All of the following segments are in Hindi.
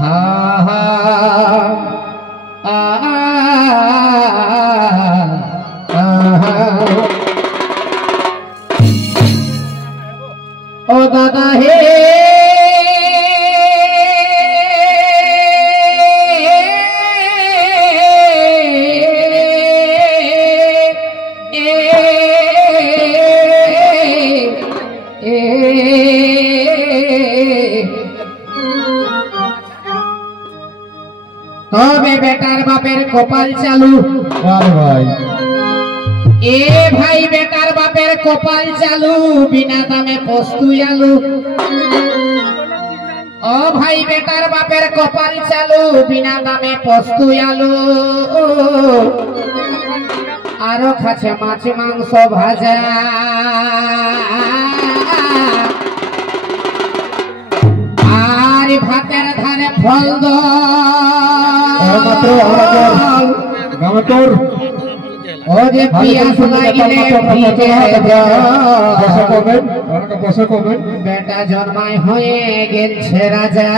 ओ दादा हे तबे बेटार बापेर कपाल चालू भाई ए भाई बेटार बापेर कपाल चालू बिना दामे पोस्तु आलू ओ भाई बेटार बापेर कपाल चालू बिना दामे पोस्तु आलू आरो खाছে মাছ মাংস ভাজা আর ভাতের ধারে ফল দল ओ जे पियास लागिले ভিজে बेटा जन्माय হয়ে গেছে রাজা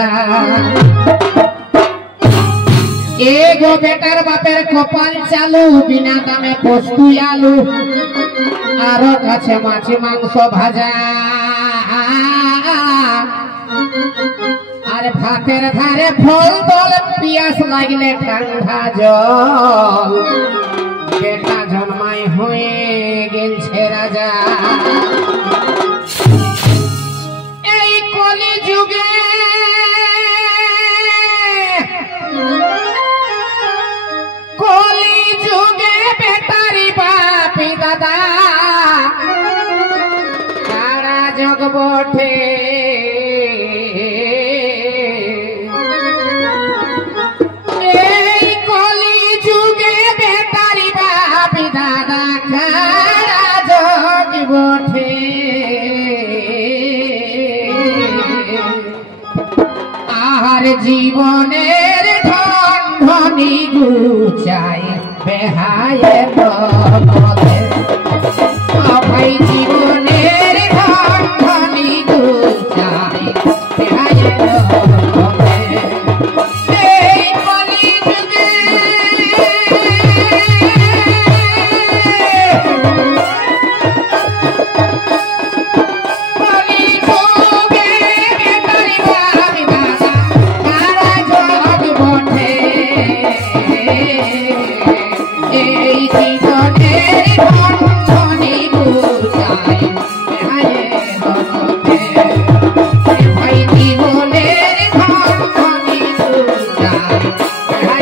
एगो बेटार बापेर कपाल चालू बिना दामे पोस्तु आलू आरो काছে মাছ মাংস ভাজা আর ভাতের ধারে ফল দল পিয়াস লাগিলে ঠান্ডা জল बेटा जन्माय হয়ে গেছে রাজা এই কলি যুগে বেটারি বাপি দাদা সারা জগ বটে জীবনের ধন ধনী গুচাই বেহায়ে বলে ভাই জীবনের ধন ধনী গুচাই বেহায়ে বলে এই কলি যুগে भाई जीवনের ধন ধনী গুচাই